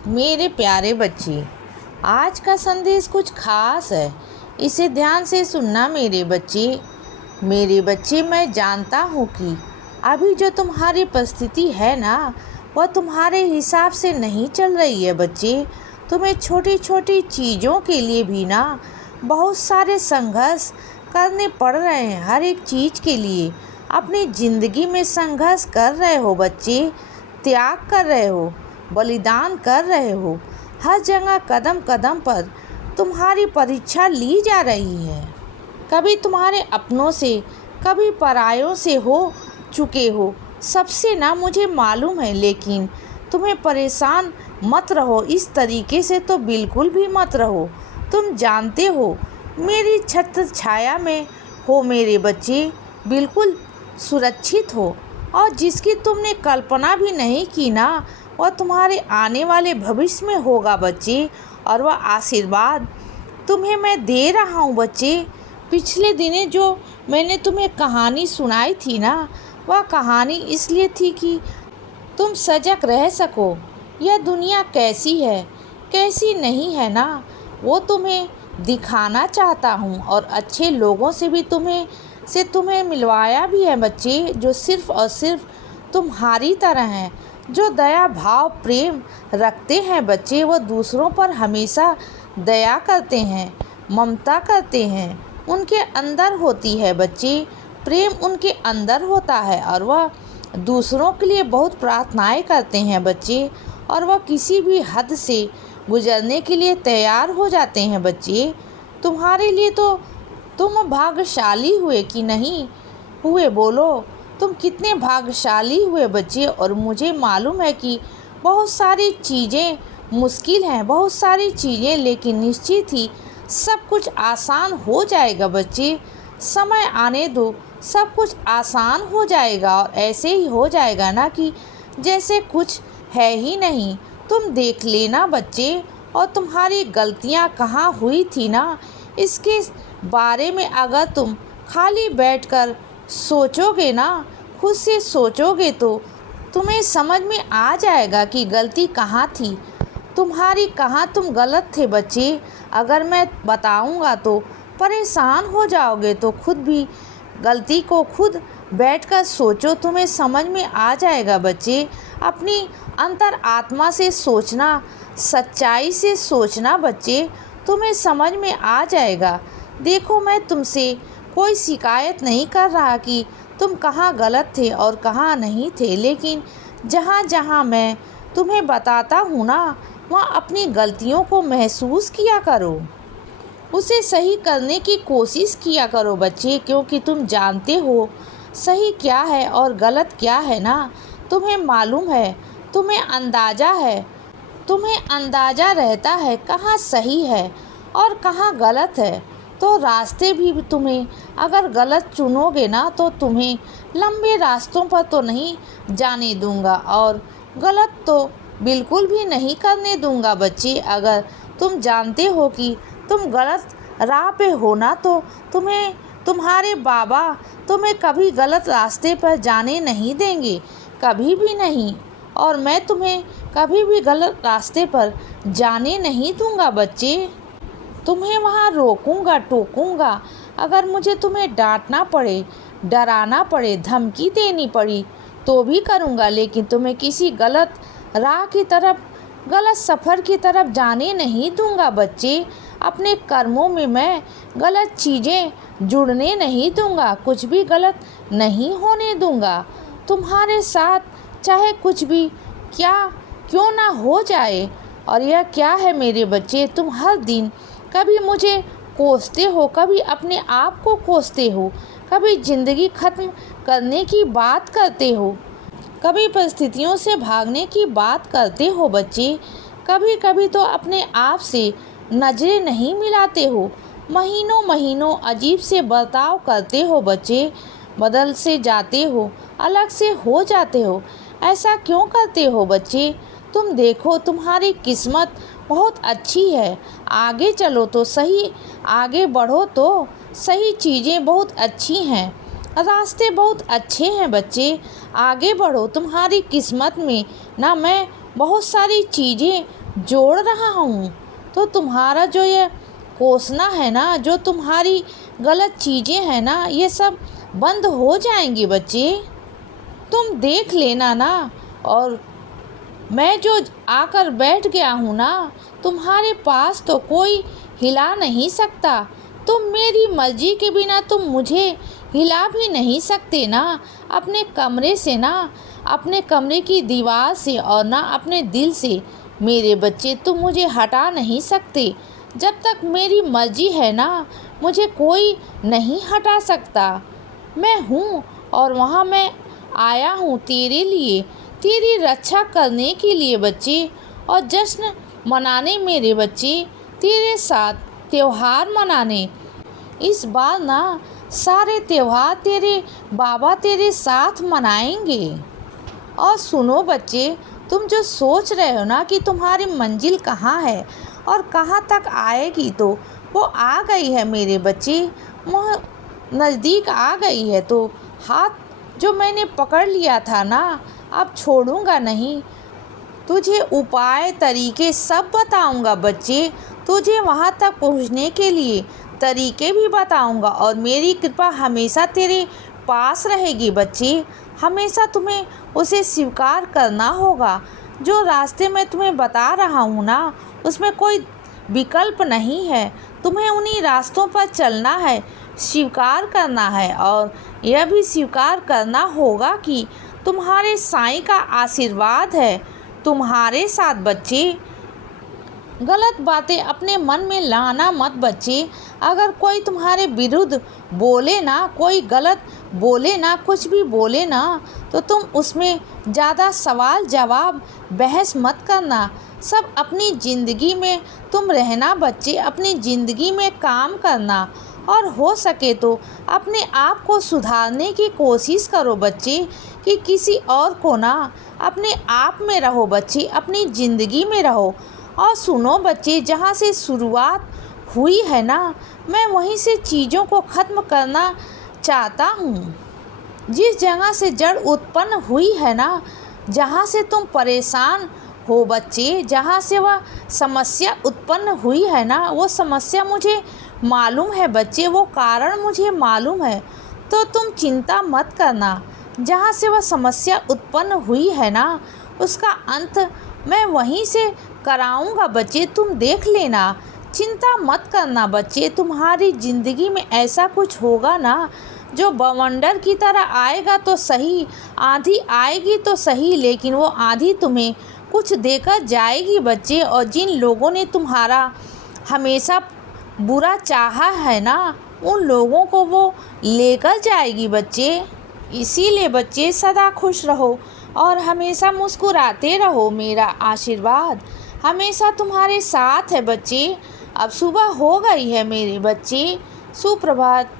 मेरे प्यारे बच्चे, आज का संदेश कुछ खास है। इसे ध्यान से सुनना मेरे बच्चे। मैं जानता हूँ कि अभी जो तुम्हारी परिस्थिति है ना, वह तुम्हारे हिसाब से नहीं चल रही है बच्चे। तुम्हें छोटी छोटी चीज़ों के लिए भी ना बहुत सारे संघर्ष करने पड़ रहे हैं। हर एक चीज़ के लिए अपनी ज़िंदगी में संघर्ष कर रहे हो बच्चे, त्याग कर रहे हो, बलिदान कर रहे हो। हर जगह कदम कदम पर तुम्हारी परीक्षा ली जा रही है। कभी तुम्हारे अपनों से, कभी परायों से हो चुके हो। सबसे ना मुझे मालूम है, लेकिन तुम्हें परेशान मत रहो। इस तरीके से तो बिल्कुल भी मत रहो। तुम जानते हो मेरी छत्र छाया में हो मेरे बच्चे, बिल्कुल सुरक्षित हो। और जिसकी तुमने कल्पना भी नहीं की ना, वह तुम्हारे आने वाले भविष्य में होगा बच्चे। और वह आशीर्वाद तुम्हें मैं दे रहा हूँ बच्चे। पिछले दिने जो मैंने तुम्हें कहानी सुनाई थी ना, वह कहानी इसलिए थी कि तुम सजग रह सको। यह दुनिया कैसी है, कैसी नहीं है ना, वो तुम्हें दिखाना चाहता हूँ। और अच्छे लोगों से भी तुम्हें मिलवाया भी है बच्चे, जो सिर्फ़ और सिर्फ तुम्हारी तरह हैं, जो दया भाव प्रेम रखते हैं बच्चे। वो दूसरों पर हमेशा दया करते हैं, ममता करते हैं। उनके अंदर होती है बच्चे, प्रेम उनके अंदर होता है। और वह दूसरों के लिए बहुत प्रार्थनाएं करते हैं बच्चे। और वह किसी भी हद से गुजरने के लिए तैयार हो जाते हैं बच्चे। तुम्हारे लिए तो तुम भाग्यशाली हुए कि नहीं हुए, बोलो तुम कितने भाग्यशाली हुए बच्चे। और मुझे मालूम है कि बहुत सारी चीज़ें मुश्किल हैं, बहुत सारी चीज़ें, लेकिन निश्चित ही सब कुछ आसान हो जाएगा बच्चे। समय आने दो, सब कुछ आसान हो जाएगा। और ऐसे ही हो जाएगा ना कि जैसे कुछ है ही नहीं। तुम देख लेना बच्चे। और तुम्हारी गलतियाँ कहाँ हुई थी ना, इसके बारे में अगर तुम खाली बैठकर सोचोगे ना, खुद से सोचोगे, तो तुम्हें समझ में आ जाएगा कि गलती कहाँ थी तुम्हारी, कहाँ तुम गलत थे बच्चे। अगर मैं बताऊंगा तो परेशान हो जाओगे, तो खुद भी गलती को खुद बैठकर सोचो, तुम्हें समझ में आ जाएगा बच्चे। अपनी अंतर आत्मा से सोचना, सच्चाई से सोचना बच्चे, तुम्हें समझ में आ जाएगा। देखो, मैं तुमसे कोई शिकायत नहीं कर रहा कि तुम कहाँ गलत थे और कहाँ नहीं थे, लेकिन जहाँ जहाँ मैं तुम्हें बताता हूँ ना, वहाँ अपनी गलतियों को महसूस किया करो, उसे सही करने की कोशिश किया करो बच्चे। क्योंकि तुम जानते हो सही क्या है और गलत क्या है ना, तुम्हें मालूम है, तुम्हें अंदाज़ा रहता है कहाँ सही है और कहाँ गलत है। तो रास्ते भी तुम्हें अगर गलत चुनोगे ना, तो तुम्हें लंबे रास्तों पर तो नहीं जाने दूंगा, और गलत तो बिल्कुल भी नहीं करने दूंगा बच्चे। अगर तुम जानते हो कि तुम गलत राह पे हो ना, तो तुम्हारे बाबा तुम्हें कभी गलत रास्ते पर जाने नहीं देंगे, कभी भी नहीं। और मैं तुम्हें कभी भी गलत रास्ते पर जाने नहीं दूंगा बच्चे। तुम्हें वहाँ रोकूंगा, टोकूंगा। अगर मुझे तुम्हें डांटना पड़े, डराना पड़े, धमकी देनी पड़ी, तो भी करूँगा, लेकिन तुम्हें किसी गलत राह की तरफ, गलत सफ़र की तरफ जाने नहीं दूंगा बच्चे। अपने कर्मों में मैं गलत चीज़ें जुड़ने नहीं दूंगा, कुछ भी गलत नहीं होने दूंगा। तुम्हारे साथ चाहे कुछ भी क्यों ना हो जाए। और यह क्या है मेरे बच्चे, तुम हर दिन कभी मुझे कोसते हो, कभी अपने आप को कोसते हो, कभी ज़िंदगी ख़त्म करने की बात करते हो, कभी परिस्थितियों से भागने की बात करते हो बच्चे। कभी कभी तो अपने आप से नज़रें नहीं मिलाते हो। महीनों महीनों अजीब से बर्ताव करते हो बच्चे। बदल से जाते हो, अलग से हो जाते हो। ऐसा क्यों करते हो बच्चे? तुम देखो, तुम्हारी किस्मत बहुत अच्छी है। आगे चलो तो सही, आगे बढ़ो तो सही। चीज़ें बहुत अच्छी हैं, रास्ते बहुत अच्छे हैं बच्चे। आगे बढ़ो, तुम्हारी किस्मत में ना मैं बहुत सारी चीज़ें जोड़ रहा हूँ तो तुम्हारा जो ये कोसना है ना, जो तुम्हारी गलत चीज़ें हैं ना, ये सब बंद हो जाएंगी बच्चे। तुम देख लेना ना। और मैं जो आकर बैठ गया हूँ ना, तुम्हारे पास तो कोई हिला नहीं सकता। तुम मेरी मर्जी के बिना तुम मुझे हिला भी नहीं सकते ना अपने कमरे से, ना अपने कमरे की दीवार से, और ना अपने दिल से। मेरे बच्चे, तुम मुझे हटा नहीं सकते। जब तक मेरी मर्जी है ना, मुझे कोई नहीं हटा सकता। मैं हूँ और वहाँ मैं आया हूँ तेरे लिए, तेरी रक्षा करने के लिए बच्चे, और जश्न मनाने मेरे बच्चे, तेरे साथ त्योहार मनाने। इस बार ना सारे त्योहार तेरे बाबा तेरे साथ मनाएंगे। और सुनो बच्चे, तुम जो सोच रहे हो ना कि तुम्हारी मंजिल कहाँ है और कहाँ तक आएगी, तो वो आ गई है मेरे बच्चे, वो नज़दीक आ गई है। तो हाथ जो मैंने पकड़ लिया था ना, अब छोड़ूंगा नहीं। तुझे उपाय तरीके सब बताऊंगा बच्चे, तुझे वहाँ तक पहुँचने के लिए तरीके भी बताऊंगा, और मेरी कृपा हमेशा तेरे पास रहेगी बच्चे। हमेशा तुम्हें उसे स्वीकार करना होगा। जो रास्ते मैं तुम्हें बता रहा हूँ ना, उसमें कोई विकल्प नहीं है। तुम्हें उन्हीं रास्तों पर चलना है, स्वीकार करना है, और यह भी स्वीकार करना होगा कि तुम्हारे साईं का आशीर्वाद है तुम्हारे साथ बच्चे। गलत बातें अपने मन में लाना मत बच्चे। अगर कोई तुम्हारे विरुद्ध बोले ना, कोई गलत बोले ना, कुछ भी बोले ना, तो तुम उसमें ज़्यादा सवाल जवाब बहस मत करना। सब अपनी ज़िंदगी में तुम रहना बच्चे, अपनी ज़िंदगी में काम करना, और हो सके तो अपने आप को सुधारने की कोशिश करो बच्चे, कि किसी और को ना, अपने आप में रहो बच्चे, अपनी ज़िंदगी में रहो। और सुनो बच्चे, जहाँ से शुरुआत हुई है ना, मैं वहीं से चीज़ों को ख़त्म करना चाहता हूँ। जिस जगह से जड़ उत्पन्न हुई है ना, जहाँ से तुम परेशान हो बच्चे, जहाँ से वह समस्या उत्पन्न हुई है ना, वो समस्या मुझे मालूम है बच्चे, वो कारण मुझे मालूम है। तो तुम चिंता मत करना। जहाँ से वह समस्या उत्पन्न हुई है ना, उसका अंत मैं वहीं से कराऊंगा बच्चे, तुम देख लेना। चिंता मत करना बच्चे, तुम्हारी ज़िंदगी में ऐसा कुछ होगा ना जो बवंडर की तरह आएगा तो सही, आंधी आएगी तो सही, लेकिन वो आंधी तुम्हें कुछ देकर जाएगी बच्चे। और जिन लोगों ने तुम्हारा हमेशा बुरा चाहा है ना, उन लोगों को वो लेकर जाएगी बच्चे। इसीलिए बच्चे, सदा खुश रहो और हमेशा मुस्कुराते रहो। मेरा आशीर्वाद हमेशा तुम्हारे साथ है बच्चे। अब सुबह हो गई है मेरे बच्चे, सुप्रभात।